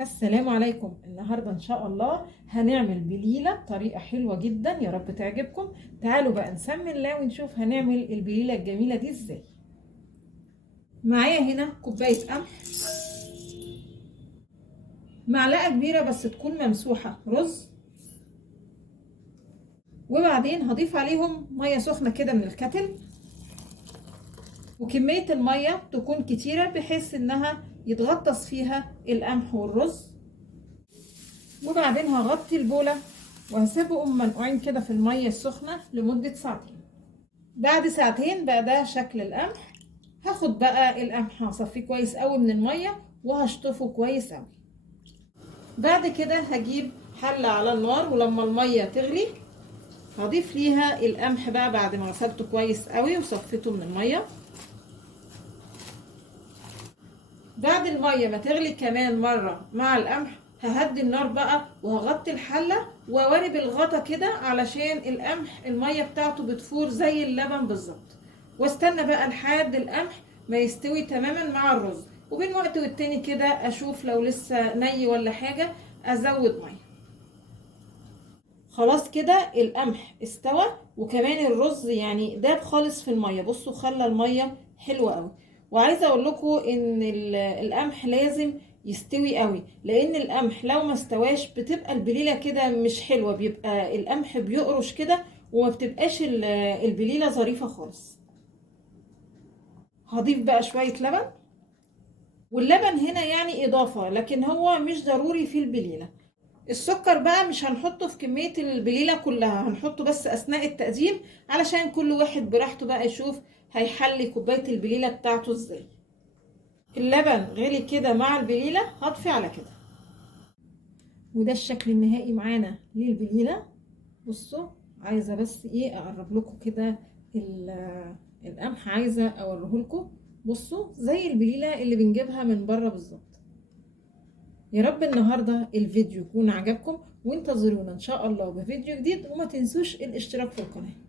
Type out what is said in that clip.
السلام عليكم. النهارده ان شاء الله هنعمل بليله بطريقه حلوه جدا، يا رب تعجبكم. تعالوا بقى نسمي الله ونشوف هنعمل البليله الجميله دي ازاي. معايا هنا كوبايه قمح، معلقه كبيره بس تكون ممسوحه رز، وبعدين هضيف عليهم ميه سخنه كده من الكتل، وكميه الميه تكون كتيره بحيث انها يتغطس فيها القمح والرز. وبعدين هغطي البوله وهسيبهم منقوعين كده في الميه السخنه لمده ساعتين. بعد ساعتين بقى ده شكل القمح. هاخد بقى القمح هصفيه كويس قوي من الميه وهشطفه كويس قوي. بعد كده هجيب حله على النار، ولما الميه تغلي هضيف ليها القمح بقى بعد ما غسلته كويس قوي وصفيته من الميه. بعد الميه ما تغلي كمان مره مع القمح ههدي النار بقى وهغطي الحله واوارب الغطا كده علشان القمح الميه بتاعته بتفور زي اللبن بالظبط، واستنى بقى لحد القمح ما يستوي تماما مع الرز، وبين وقت والتاني كده اشوف لو لسه ني ولا حاجه ازود ميه. خلاص كده القمح استوى وكمان الرز يعني داب خالص في الميه، بصوا خلى الميه حلوه قوي. وعايزه اقول لكم ان القمح لازم يستوي قوي، لان القمح لو ما استواش بتبقى البليله كده مش حلوه، بيبقى القمح بيقرش كده وما بتبقاش البليله ظريفه خالص. هضيف بقى شويه لبن، واللبن هنا يعني اضافه لكن هو مش ضروري في البليله. السكر بقى مش هنحطه في كمية البليلة كلها، هنحطه بس أثناء التقديم علشان كل واحد براحته بقى يشوف هيحلي كوباية البليلة بتاعته ازاي. اللبن غلي كده مع البليلة هطفي على كده، وده الشكل النهائي معانا للبليلة. بصوا عايزة بس ايه اقرب لكم كده القمح، عايزة اوريه لكم. بصوا زي البليلة اللي بنجيبها من بره بالظبط. يا رب النهارده الفيديو يكون عجبكم، وانتظرونا ان شاء الله بفيديو جديد، وما تنسوش الاشتراك في القناة.